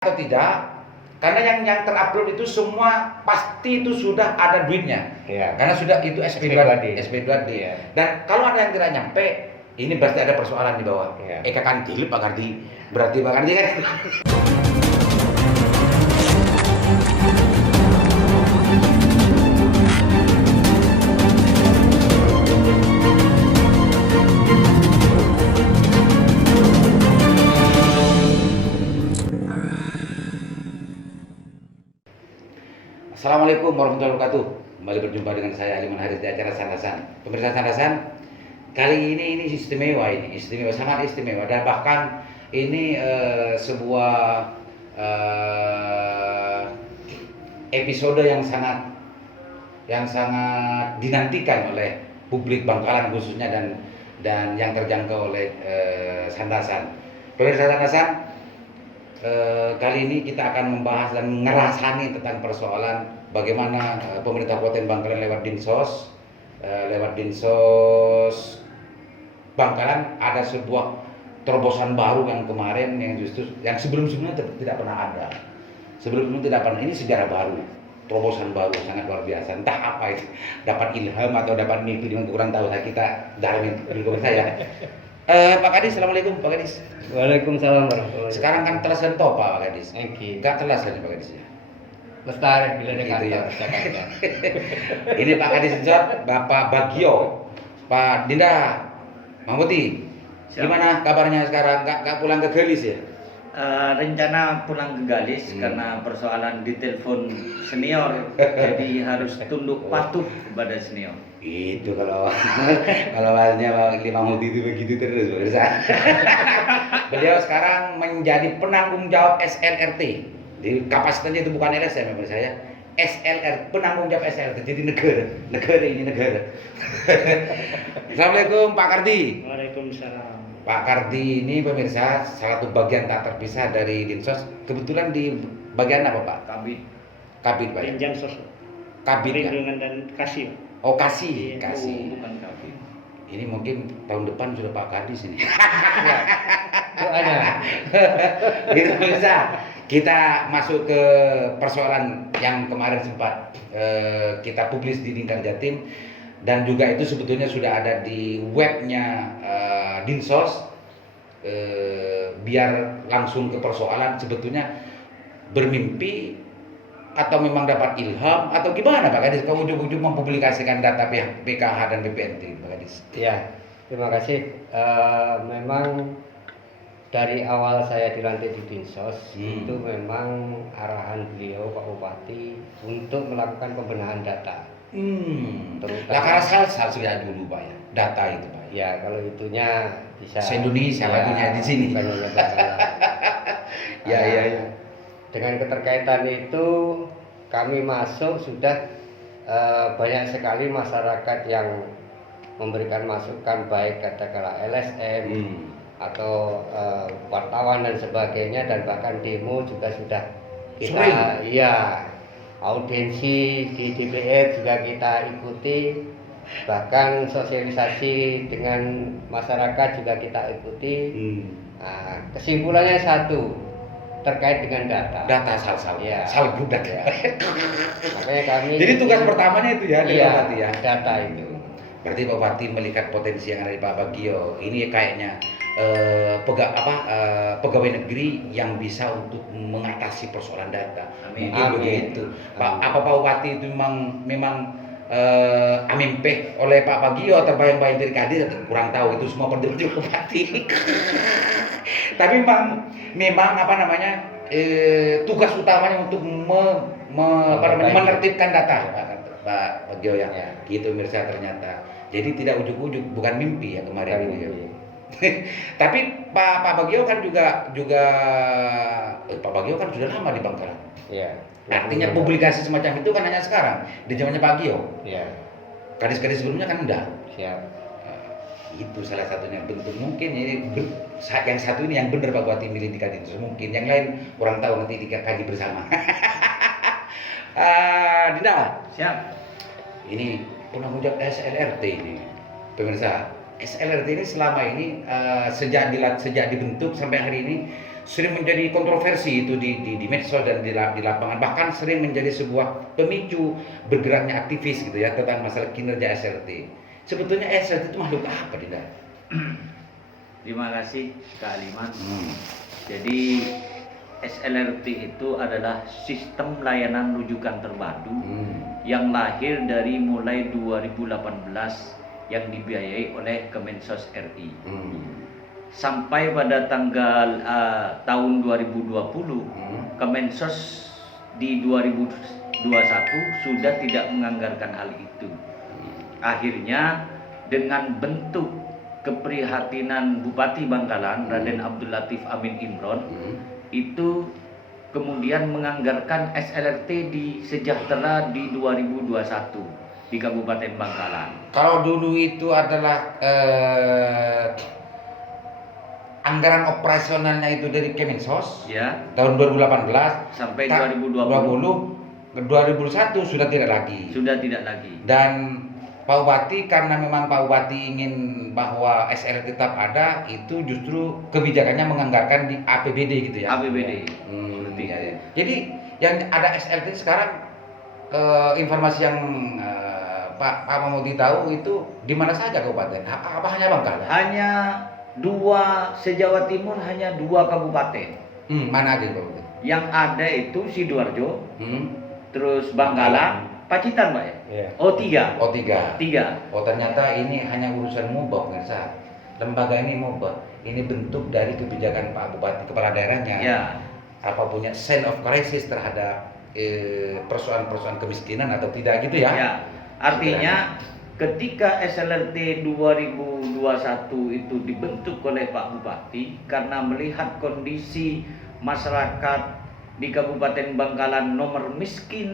atau tidak, karena yang terupload itu semua pasti itu sudah ada duitnya, karena sudah itu SP2D. Dan kalau ada yang tidak nyampe, ini pasti ada persoalan di bawah. Eka kan dilip Pak Kardi, berarti Pak Kardi kan. Assalamualaikum warahmatullahi wabarakatuh. Kembali berjumpa dengan saya Aliman Haris di acara Sandasan. Pemirsa Sandasan, kali ini istimewa, sangat istimewa, dan bahkan ini sebuah episode yang sangat dinantikan oleh publik Bangkalan khususnya dan yang terjangkau oleh Sandasan. Pemirsa Sandasan, kali ini kita akan membahas dan ngerasani tentang persoalan bagaimana pemerintah Kabupaten Bangkalan lewat Dinsos Bangkalan ada sebuah terobosan baru yang kemarin yang sebelumnya tidak pernah ada. Sebelumnya tidak pernah, ini sejarah baru, terobosan baru sangat luar biasa. Entah apa itu, dapat ilham atau dapat mimpi, kurang tahu, kita dalamin lingkungan saya. Pak Kadis, assalamualaikum Pak Kadis. Waalaikumsalam warahmatullahi wabarakatuh. Sekarang kan telas dan topa Pak Kadis. Enggak telas lagi Pak Kadis ya. Lestari bila ada Gitu ya. Jakarta. Ini Pak Kadis Jod, Bapak Bagio, Pak Dinda, Mahmudi. Gimana kabarnya sekarang? Enggak pulang ke Gelis ya? Rencana pulang ke Galis karena persoalan ditelepon senior, jadi harus tunduk patuh kepada senior. Itu kalau bahasanya Pak Mahmudi itu begitu terus pemirsa. Beliau sekarang menjadi penanggung jawab SLRT. Di kapasitasnya itu bukan LSM pemirsa ya. SLR, penanggung jawab SLRT, jadi negara. Assalamualaikum Pak Kardi. Waalaikumsalam. Pak Kardi ini pemirsa salah satu bagian tak terpisah dari Dinsos. Kebetulan di bagian apa Pak? Kabit Pak. Dinsos. Kabit ya? Perlindungan dan kasih. Oh kasih. Bukan kabit. Ini mungkin tahun depan sudah Pak Kadis ini. Doanya. Gitu pemirsa. Kita masuk ke persoalan yang kemarin sempat kita publis di Lingkar Jatim. Dan juga itu sebetulnya sudah ada di webnya Dinsos. Biar langsung ke persoalan, sebetulnya bermimpi atau memang dapat ilham atau gimana Pak Kadis? Kau ujung-ujung mempublikasikan data pihak PKH dan BPNT Pak Kadis. Ya, terima kasih. Memang dari awal saya dilantik di Dinsos itu memang arahan beliau Pak Bupati untuk melakukan pembenahan data. Lah karena saya sudah dulu Pak ya, data itu Pak. Ya, kalau itunya bisa se-Indonesia ya, di sini. Ya. Dengan keterkaitan itu kami masuk sudah banyak sekali masyarakat yang memberikan masukan, baik katakanlah LSM atau wartawan dan sebagainya, dan bahkan demo juga sudah kita audiensi di DPR juga kita ikuti, bahkan sosialisasi dengan masyarakat juga kita ikuti. Nah, kesimpulannya satu, terkait dengan data sal budak ya. Makanya kami jadi tugas pertamanya itu ya dari Pak Bupati ya, data itu. Berarti Pak Bupati melihat potensi yang ada di Pak Bagio ini kayaknya pegawai negeri yang bisa untuk mengatasi persoalan data. Mungkin begitu Pak. Apa Pak Bupati itu memang amimpeh oleh Pak Bagio atau bayang-bayang dari Kadis, kurang tahu, itu semua pendapat Pak Bupati. Tapi memang tugas utamanya untuk menertibkan data Pak Bagio ya. Gitu Mirsa ternyata. Jadi tidak ujuk-ujuk, bukan mimpi ya kemarin ini ya. Tapi Pak Bagio kan juga Pak Bagio kan sudah lama di Bangkalan. Iya. Artinya publikasi semacam itu kan hanya sekarang di zamannya Pak Bagio. Iya. Kadis-kadis sebelumnya kan enggak. Siap. Itu salah satunya bentuk, mungkin ini yang satu ini yang benar Pak Bupati milih di Kadis, mungkin yang lain kurang tahu, nanti kita kaji bersama. Dinda. Siap. Ini penanggung jawab SLRT ini, pemirsa. SLRT ini selama ini sejak dibentuk sampai hari ini sering menjadi kontroversi itu di medsos dan di lapangan, bahkan sering menjadi sebuah pemicu bergeraknya aktivis gitu ya tentang masalah kinerja SLT. Sebetulnya SLT itu makhluk apa, Dinda? Terima kasih Kak Aliman. Jadi SLRT itu adalah sistem layanan rujukan terpadu yang lahir dari mulai 2018 yang dibiayai oleh Kemensos RI. Sampai pada tanggal tahun 2020, Kemensos di 2021 sudah tidak menganggarkan hal itu. Akhirnya dengan bentuk keprihatinan Bupati Bangkalan Raden Abdul Latif Amin Imron itu kemudian menganggarkan SLRT di Sejahtera di 2021 di Kabupaten Bangkalan. Kalau dulu itu adalah anggaran operasionalnya itu dari Kemensos Ya, tahun 2018 sampai 2021 sudah tidak lagi. sudah tidak lagi. Dan Pak Bupati, karena memang Pak Bupati ingin bahwa SLT tetap ada, itu justru kebijakannya menganggarkan di APBD gitu ya. APBD. Seperti ya. Jadi yang ada SLT sekarang, informasi yang Pak Mamudi tahu itu di mana saja kabupaten? Apa hanya Bangkalan? Hanya se-Jawa Timur hanya 2 kabupaten. Mana aja kabupaten? Yang ada itu Sidoarjo, terus Bangkalan, Pacitan, Pak ya? Iya. Oh, 3. Oh 3. 3. Oh ternyata ini hanya urusan mubah, pemirsa. Lembaga ini mubah. Ini bentuk dari kebijakan Pak Bupati, kepala daerahnya. Ya. Apa punya sense of crisis terhadap persoalan-persoalan kemiskinan atau tidak gitu ya? Ya. Artinya ketika SLRT 2021 itu dibentuk oleh Pak Bupati karena melihat kondisi masyarakat di Kabupaten Bangkalan nomor miskin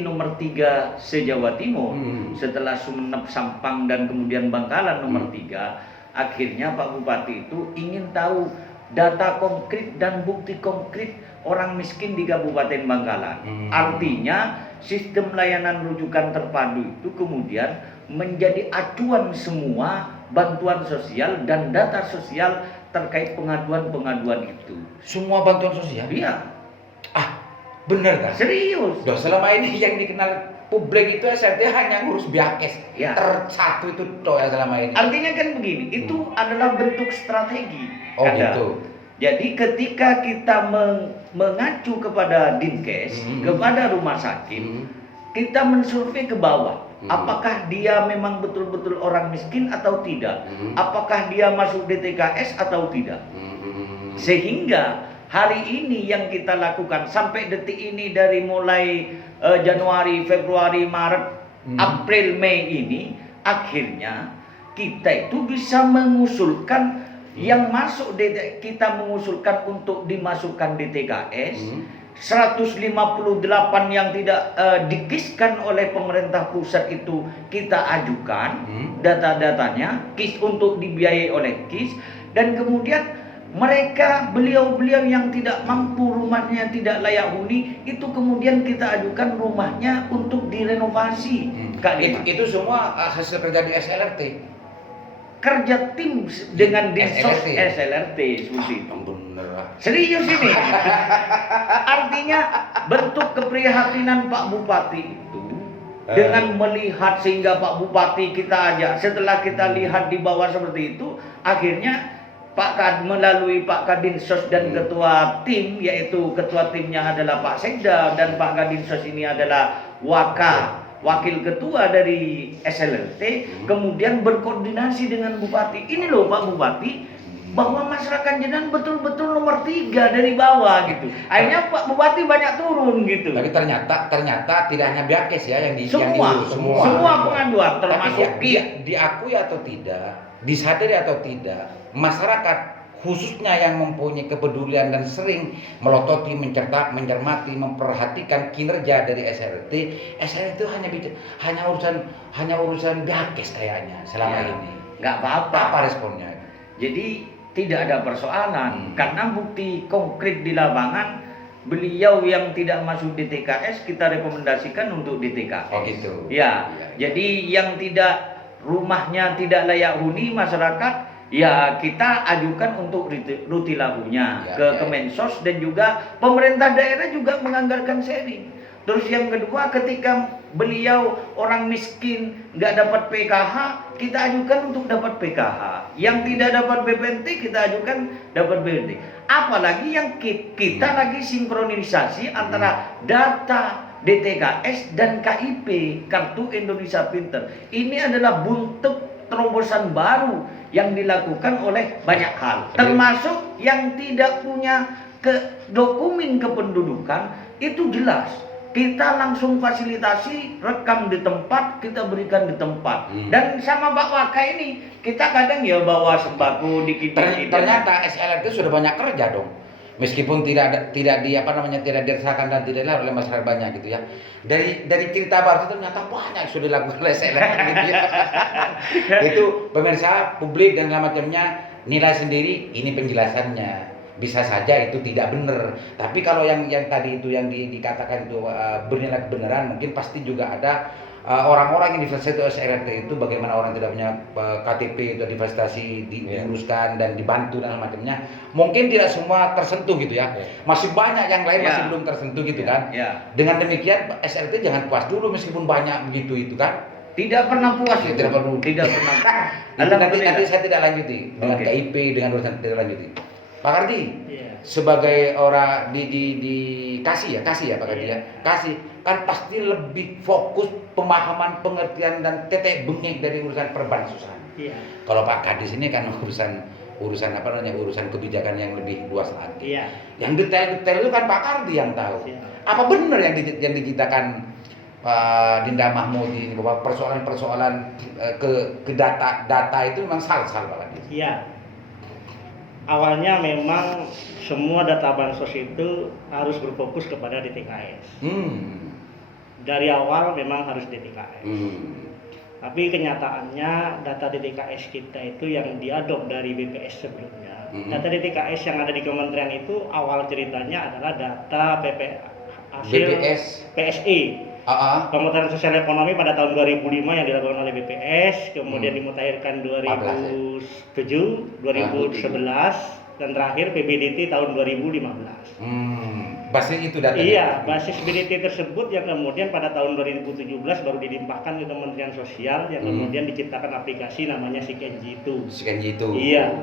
nomor 3 se-Jawa Timur, setelah Sumeneb, Sampang dan kemudian Bangkalan nomor 3, akhirnya Pak Bupati itu ingin tahu data konkret dan bukti konkret orang miskin di Kabupaten Bangkalan. Artinya sistem layanan rujukan terpadu itu kemudian menjadi acuan semua bantuan sosial dan data sosial terkait pengaduan-pengaduan itu. Semua bantuan sosial? Iya. Bener kan? Serius. Loh, selama ini yang dikenal publik itu SLT hanya ngurus biakes. Ya. Satu itu toh ya selama ini. Artinya kan begini, itu adalah bentuk strategi. Oh Ada. gitu. Jadi ketika kita mengacu kepada Dinkes, kepada rumah sakit, kita mensurvei ke bawah. Apakah dia memang betul-betul orang miskin atau tidak? Apakah dia masuk DTKS atau tidak? Sehingga hari ini yang kita lakukan sampai detik ini dari mulai Januari, Februari, Maret, April, Mei ini, akhirnya kita itu bisa mengusulkan yang masuk kita mengusulkan untuk dimasukkan DTKS, 158 yang tidak dikiskan oleh pemerintah pusat itu kita ajukan data-datanya KIS untuk dibiayai oleh KIS, dan kemudian mereka beliau-beliau yang tidak mampu, rumahnya tidak layak huni, itu kemudian kita ajukan rumahnya untuk direnovasi. Itu semua hasil kerja di SLRT. Kerja tim dengan Dinsos SLRT seperti itu. Bener lah. Serius ini. Artinya bentuk keprihatinan Pak Bupati itu dengan melihat, sehingga Pak Bupati kita ajak, setelah kita lihat di bawah seperti itu, akhirnya melalui Pak Kadinsos dan ketua tim, yaitu ketua timnya adalah Pak Sekda dan Pak Kadinsos ini adalah wakil ketua dari SLRT, kemudian berkoordinasi dengan Bupati. Ini loh Pak Bupati, bahwa masyarakat jenengan betul-betul nomor 3 dari bawah gitu. Akhirnya Pak Bupati banyak turun gitu. Tapi ternyata tidak hanya biakes ya yang Semua pengaduan termasuk diakui atau tidak, disadari atau tidak, masyarakat khususnya yang mempunyai kepedulian dan sering melototi, mencermati, memperhatikan kinerja dari SLT itu hanya urusan biakes kayaknya selama ini. Nggak apa-apa. Apa responnya? Jadi tidak ada persoalan karena bukti konkret di lapangan, beliau yang tidak masuk DTKS kita rekomendasikan untuk DTKS. Oh gitu. Ya. Jadi yang rumahnya tidak layak huni masyarakat, Ya, kita ajukan untuk rutilahunya Ya, ke ya. Kemensos, dan juga pemerintah daerah juga menganggarkan sharing. Terus yang kedua, ketika beliau orang miskin nggak dapat PKH, kita ajukan untuk dapat PKH. Yang tidak dapat BPNT, kita ajukan dapat BPNT. Apalagi yang kita lagi sinkronisasi antara data DTKS dan KIP, Kartu Indonesia Pinter. Ini adalah buntut terobosan baru yang dilakukan oleh banyak hal, termasuk yang tidak punya dokumen kependudukan. Itu jelas kita langsung fasilitasi, rekam di tempat, kita berikan di tempat. Dan sama Pak Waka ini, kita kadang ya bawa sembako dikit-dikit. Ternyata SLRT sudah banyak kerja dong. Meskipun tidak tidak dirasakan dan tidak dilakukan oleh masyarakat banyak gitu ya. Dari cerita baru itu ternyata banyak sudah dilakukan oleh SLRT gitu ya. Itu pemirsa, publik dan segala macamnya nilai sendiri, ini penjelasannya. Bisa saja itu tidak benar, tapi kalau yang tadi itu yang dikatakan itu bernilai kebenaran, mungkin pasti juga ada orang-orang yang difasilitasi SLRT itu, bagaimana orang tidak punya KTP itu divestasi, diuruskan dan dibantu dan macamnya. Mungkin tidak semua tersentuh gitu ya. Masih banyak yang lain masih belum tersentuh gitu kan. Dengan demikian SLRT jangan puas dulu meskipun banyak begitu itu kan. Tidak pernah puas, tidak pernah. Nanti saya tidak lanjuti dengan KIP, dengan urusan tidak lanjuti. Pak Kardi, sebagai orang kasih ya Pak Kardi ya, kasih kan pasti lebih fokus pemahaman, pengertian dan tetek bengek dari urusan perbansusan. Kalau Pak Kadis ini kan urusan kebijakan yang lebih luas lagi. Yang detail-detail itu kan Pak Kardi yang tahu. Apa benar yang diceritakan Dinda Mahmud ini bahwa persoalan ke data itu memang salah Pak Kadis? Iya. Awalnya memang semua data bansos itu harus berfokus kepada DTKS. Dari awal memang harus DTKS. Tapi kenyataannya data DTKS kita itu yang diadop dari BPS sebelumnya. Data DTKS yang ada di kementerian itu awal ceritanya adalah data hasil BPS PSE. Pemutahiran sosial ekonomi pada tahun 2005 yang dilakukan oleh BPS, kemudian dimutakhirkan 2007, 2011, dan terakhir PBDT tahun 2015. Basis itu data. Iya, basis BDT tersebut yang kemudian pada tahun 2017 baru dilimpahkan ke Kementerian Sosial, yang kemudian diciptakan aplikasi namanya SIKNJ itu. Iya.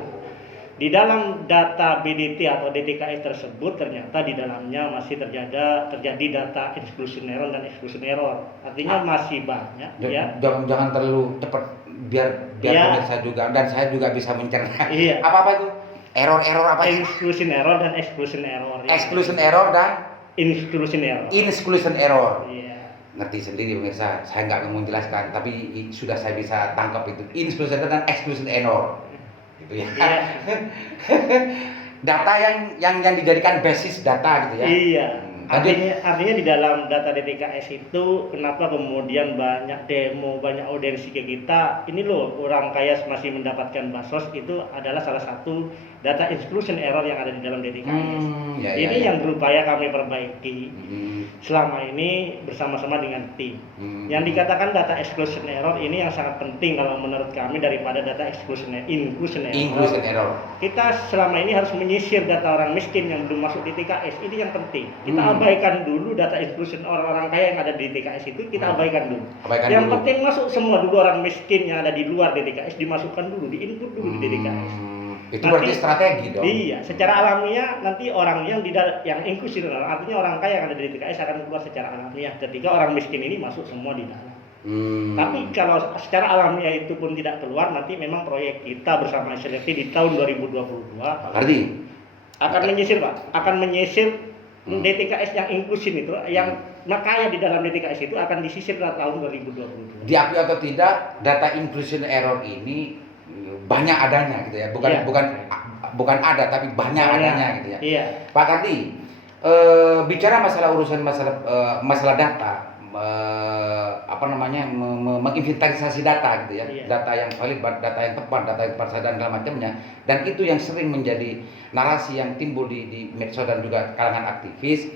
Di dalam data BDT atau DTKS tersebut ternyata di dalamnya masih terjadi data inclusion error dan exclusion error. Artinya masih banyak ya. Jangan terlalu cepat biar pemirsa juga dan saya juga bisa mencerna. Iya. Apa itu? Error apa? Inclusion error dan exclusion error. Exclusion error dan inclusion error. Inclusion error. Iya. Ngerti sendiri pemirsa, saya nggak mau menjelaskan, tapi sudah saya bisa tangkap itu. Inclusion error dan exclusion error. Gitu ya. Iya. Data yang dijadikan basis data gitu ya. Iya. Artinya di dalam data DTKS itu kenapa kemudian banyak demo, banyak audiensi ke kita, ini loh orang kaya masih mendapatkan bansos, itu adalah salah satu data inclusion error yang ada di dalam DTKS. Ini yang berupaya kami perbaiki selama ini bersama-sama dengan tim. Yang dikatakan data exclusion error ini yang sangat penting kalau menurut kami daripada data inclusion error. Kita selama ini harus menyisir data orang miskin yang belum masuk DTKS, ini yang penting. Kita abaikan dulu data inclusion orang-orang kaya yang ada di DTKS itu, kita abaikan dulu. Yang penting masuk semua dulu orang miskin yang ada di luar DTKS, dimasukkan dulu, diinput dulu di DTKS. Itu berarti strategi dong. Iya, secara alamiah nanti orang yang inklusif, artinya orang kaya yang ada di DTKS akan keluar secara alamiah ketika orang miskin ini masuk semua di dalam. Tapi kalau secara alamiah itu pun tidak keluar, nanti memang proyek kita bersama SLRT di tahun 2022 akan menyisir DTKS yang inklusif itu, yang kaya di dalam DTKS itu akan disisir pada tahun 2022. Diakui atau tidak, data inclusion error ini banyak adanya gitu ya, bukan ada tapi banyak adanya gitu ya. Iya. Pak Kardi, bicara masalah data, menginventarisasi data gitu ya, data yang valid, data yang tepat, data yang tepat dan segala macamnya, dan itu yang sering menjadi narasi yang timbul di medsos dan juga kalangan aktivis,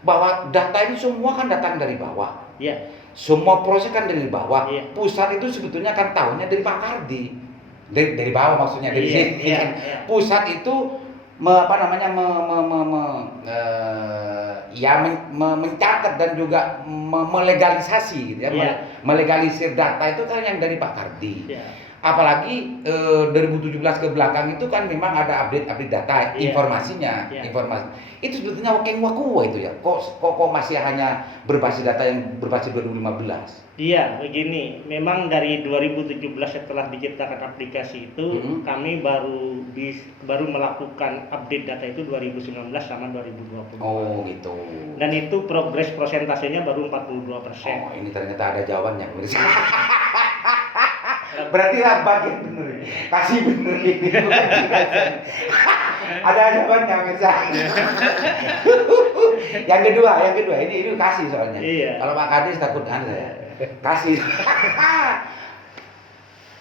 bahwa data ini semua kan datang dari bawah. Iya. Semua proses kan dari bawah. Iya. Pusat itu sebetulnya kan tahunya dari Pak Kardi. dari bawah maksudnya dari Iya, sini. iya, Kan. iya. Pusat itu mencatat dan juga melegalisasi gitu ya, Iya. melegalisir data itu kan yang dari Pak Kardi. Iya. Apalagi 2017 ke belakang itu kan memang ada update data Iya. informasinya, Iya. informasi. Itu sebetulnya wakeng wakua itu ya. Kok masih hanya berbasis data yang berbasis 2015. Iya, begini. Memang dari 2017 setelah diciptakan aplikasi itu, kami baru melakukan update data itu 2019 sama 2020. Oh gitu. Dan itu progres prosentasenya baru 42%. Oh ini ternyata ada jawabannya. Berarti lah bagian bener. Kasih bener ini. Ada jawabannya misalnya. Yang kedua ini kasih soalnya. Iya. Kalau Pak Kadis takut saya. Kasih.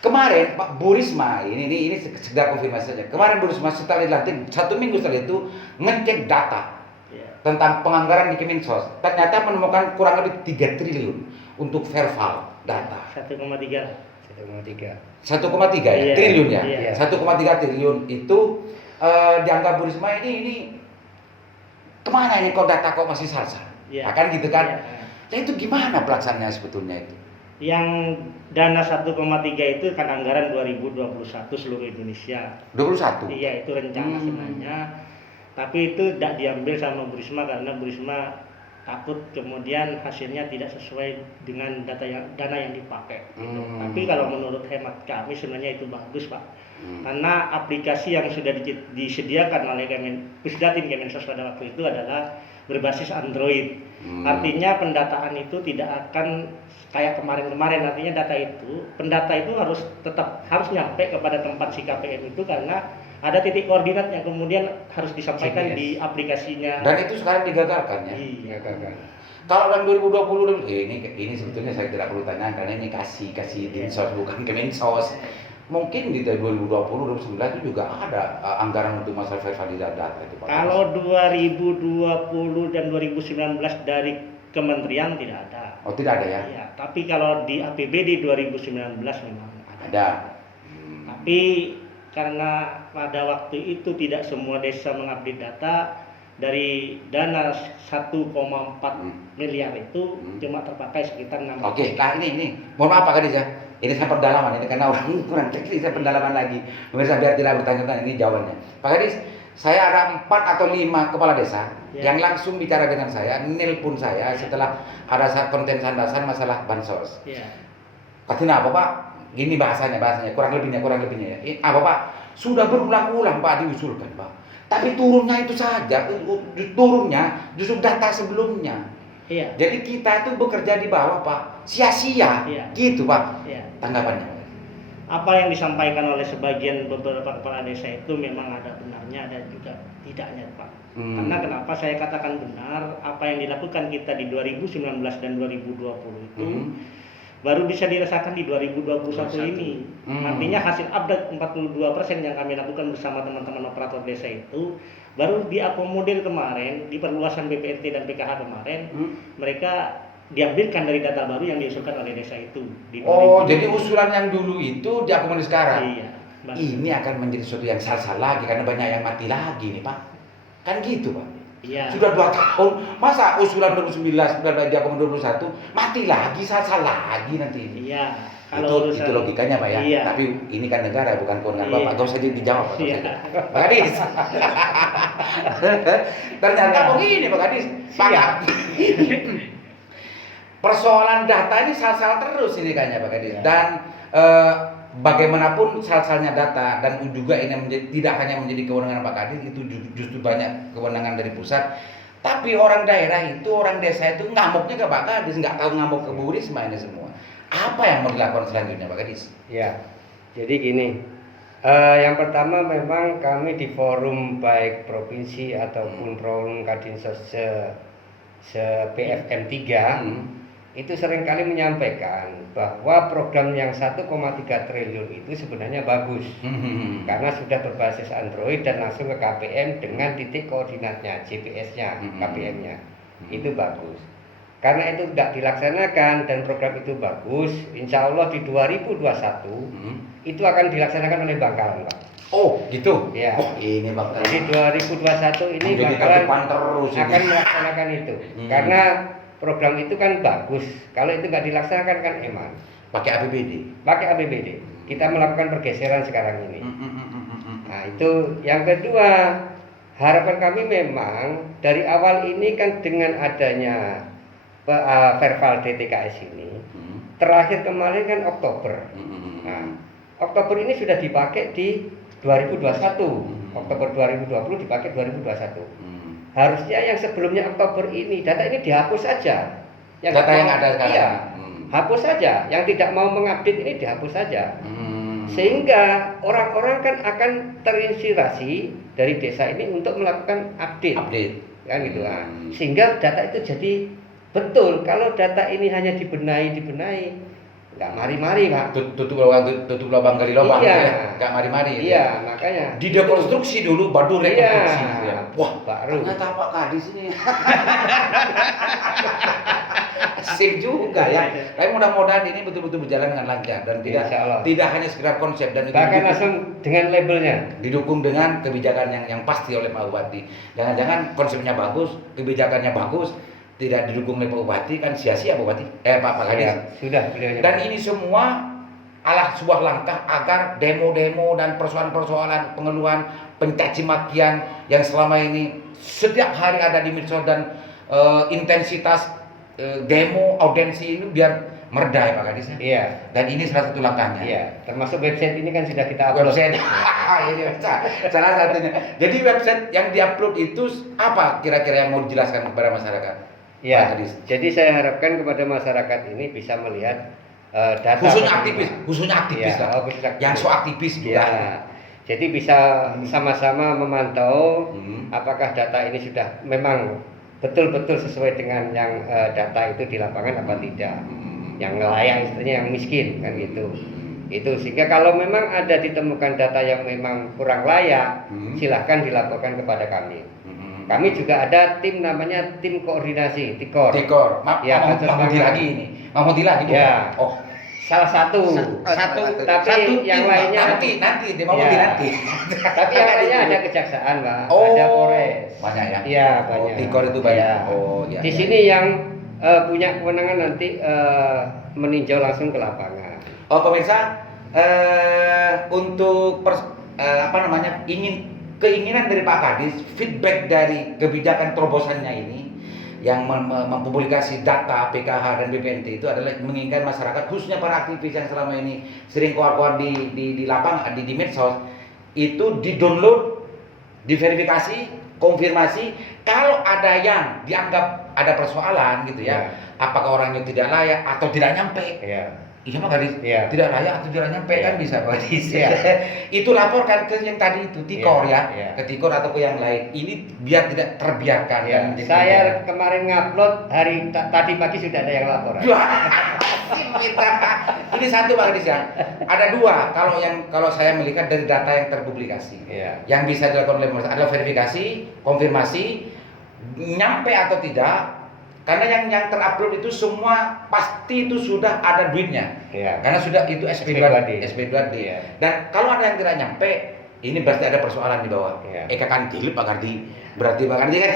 Kemarin Pak Bu Risma ini sekedar konfirmasi saja. Kemarin Bu Risma setelah dilantik 1 minggu setelah itu ngecek data Iya. tentang penganggaran di Kemensos. Ternyata menemukan kurang lebih 3 triliun untuk verbal data. 1,3. 1,3 ya, Iya, triliun ya. iya. 1,3 triliun itu dianggap Bu Risma ini kemana ini kok data kok masih salsa? Iya. Akan gitu kan? Iya. Nah itu gimana pelaksanaannya sebetulnya itu? Yang dana 1,3 itu kan anggaran 2021 seluruh Indonesia. 21. Iya, itu rencana sebenarnya. Tapi itu tidak diambil sama Bu Risma karena Bu Risma takut kemudian hasilnya tidak sesuai dengan dana yang dipakai. Tapi kalau menurut hemat kami sebenarnya itu bagus, Pak. Karena aplikasi yang sudah disediakan oleh Pusdatin Kemensos pada waktu itu adalah berbasis Android. Artinya pendataan itu tidak akan kayak kemarin-kemarin. Artinya pendata itu harus nyampe kepada tempat si KPM itu karena ada titik koordinat yang kemudian harus disampaikan GPS. di aplikasinya. Dan itu sekarang digagalkan ya. Iya. Kalau tahun 2020 ini sebetulnya saya tidak perlu tanya karena ini kasih Dinsos bukan Kemensos. Mungkin di tahun 2020 2019 itu juga ada anggaran untuk masalah validasi data itu Pak. Kalau 2020 dan 2019 dari kementerian tidak ada. Oh tidak ada ya? Iya, tapi kalau di APBD 2019 memang ada. Ada. Tapi karena pada waktu itu tidak semua desa mengupdate data, dari dana 1,4 miliar itu cuma terpakai sekitar 600. Oke, nah ini mohon maaf Pak Kadis ya. Ini saya pendalaman ini karena orang kurang teknis, saya pendalaman lagi. Pemirsa biar tidak bertanya-tanya ini jawabannya. Pak Kadis, saya ada 4 atau 5 kepala desa yang langsung bicara dengan saya, nelpon saya setelah ada konten sandasan masalah bansos. Iya. Katanya apa Pak? Gini bahasanya kurang lebihnya ya. Apa Pak? Sudah berulang-ulang Pak diusulkan Pak. Tapi turunnya itu saja, turunnya justru data sebelumnya. Iya. Jadi kita itu bekerja di bawah Pak, sia-sia, gitu Pak. Iya. Tanggapannya. Apa yang disampaikan oleh sebagian beberapa kepala desa itu memang ada benarnya dan juga tidaknya Pak. Karena kenapa saya katakan benar, apa yang dilakukan kita di 2019 dan 2020 itu baru bisa dirasakan di 2021 ini. Artinya hasil update 42% yang kami lakukan bersama teman-teman operator desa itu baru diakomodir kemarin di perluasan BPNT dan PKH kemarin. Mereka diambilkan dari data baru yang diusulkan oleh desa itu di 2020. Jadi usulan yang dulu itu diakomodir sekarang. Iya. Ini akan menjadi sesuatu yang salah lagi karena banyak yang mati lagi nih Pak. Kan gitu Pak. Iya. Sudah 2 tahun, masa usulan 2019 diakomodir 2021 mati lagi, salah lagi nanti ini. Iya. Itu logikanya Pak ya. Iya. Tapi ini kan negara bukan kewenangan Bapak. Gak usah dijawab Pak. Iya. Pak Kadis. Ternyata begini Pak Kadis. Persoalan data ini sal-sal terus ini kayaknya Pak Kadis. Dan bagaimanapun sal-salnya data dan juga ini tidak hanya menjadi kewenangan Pak Kadis, itu justru banyak kewenangan dari pusat. Tapi orang daerah itu, orang desa itu ngamuknya ke Pak Kadis, nggak tahu ngamuk ke Bu Risma ini semua. Apa yang mau dilakukan selanjutnya Pak Kadis? Ya, jadi gini, yang pertama memang kami di forum baik provinsi ataupun forum Kadinsos PFM 3 itu seringkali menyampaikan bahwa program yang 1,3 triliun itu sebenarnya bagus karena sudah berbasis Android dan langsung ke KPM dengan titik koordinatnya, GPS-nya, KPM-nya itu bagus. karena itu tidak dilaksanakan dan program itu bagus, insya Allah di 2021 itu akan dilaksanakan oleh Bangkalan, Pak. Oh, gitu. Ya. Oh, ini Bang. Jadi 2021 ini Jadi Bangkalan depan terus ini. akan melaksanakan itu, karena program itu kan bagus. Kalau itu nggak dilaksanakan kan eman. Pakai APBD. Pakai APBD. Kita melakukan pergeseran sekarang ini. Nah, itu yang kedua. Harapan kami memang dari awal ini kan dengan adanya verbal DTKS ini, terakhir kemarin kan Oktober. Nah, Oktober ini sudah dipakai di 2021. Oktober 2020 dipakai 2021. Harusnya yang sebelumnya Oktober ini data ini dihapus saja. Data yang ada sekarang. Iya. Hapus saja. Yang tidak mau mengupdate ini dihapus saja. Sehingga orang-orang kan akan terinspirasi dari desa ini untuk melakukan update. Kan gitu. Nah, sehingga data itu jadi betul. Kalau data ini hanya dibenahi, nggak mari-mari, Pak. Tutup lubang gali lubang Iya. ya. Nggak mari-mari. Iya, makanya. Didekonstruksi dulu, baru rekonstruksi. Iya. Ya. Wah, Baru. ternyata Pak Kadis ini. Asik juga ya. Tapi mudah-mudahan ini betul-betul berjalan dengan lancar dan Insya Allah. tidak hanya sekedar konsep dan itu Bahkan didukung- langsung dengan labelnya. didukung dengan kebijakan yang pasti oleh Pak Bupati. Jangan-jangan konsepnya bagus, kebijakannya bagus, tidak didukung oleh Pak Bupati, kan sia-sia Bupati. Pak Kadis. Ya, sudah beliaunya. Dan ini semua adalah sebuah langkah agar demo-demo dan persoalan-persoalan pengeluhan, pencaci makian yang selama ini setiap hari ada di medsos dan intensitas demo, audiensi ini biar mereda ya Pak Kadis. Iya. Dan ini salah satu langkahnya. Iya, termasuk website ini kan sudah kita upload. Website. Ini salah satunya. Jadi website yang diupload itu apa kira-kira yang mau dijelaskan kepada masyarakat? Ya, Pak Kadis? jadi saya harapkan kepada masyarakat ini bisa melihat data Khususnya bagaimana. aktivis Ya, lah. khusus aktivis. Yang so aktivis gitu. Ya, jadi bisa sama-sama memantau Hmm. apakah data ini sudah memang betul-betul sesuai dengan yang data itu di lapangan apa tidak. Yang layak istilahnya yang miskin kan gitu. Itu sehingga kalau memang ada ditemukan data yang memang kurang layak, silahkan dilaporkan kepada kami. Kami juga ada tim namanya tim koordinasi, TIKOR. Dekor. Ya, Mahmudi lagi ini. Mahmudi lagi. Bu? Ya. Oh. Salah satu, tapi yang tim, lainnya nanti dia Mahmudi Ya. nanti. tapi yang lainnya ada kejaksaan, Pak. Oh, Ada Polres. banyak ya? Iya, Oh, banyak. TIKOR itu banyak. Ya. Oh, iya. Di iya. sini yang punya kewenangan nanti meninjau langsung ke lapangan. Oh, pemirsa, untuk keinginan dari Pak Kadis, feedback dari kebijakan terobosannya ini yang mempublikasi data PKH dan BPNT itu adalah menginginkan masyarakat, khususnya para aktivis yang selama ini sering keluar di lapangan, di medsos, itu di-download, diverifikasi, konfirmasi. Kalau ada yang dianggap ada persoalan gitu ya, apakah orangnya tidak layak atau tidak nyampe. Iya Pak Kadis, tidak layak atau tidak nyampe kan bisa Pak Kadis. Itu laporkan ke yang tadi itu TIKOR ke TIKOR atau ke yang lain. Ini biar tidak terbiarkan. Dan menjadi Saya kebijakan. kemarin ngupload tadi pagi sudah ada yang laporan. Ini satu Pak Kadis ya. Ada dua kalau saya melihat dari data yang terpublikasi. Yang bisa dilakukan oleh pemerintah adalah verifikasi, konfirmasi, nyampe atau tidak. Karena yang terupload itu semua pasti itu sudah ada duitnya. Karena sudah itu SP2D. Dan kalau ada yang tidak nyampe, ini pasti ada persoalan di bawah. Eka kan gilip Pak Kardi. Berarti Pak Kardi kan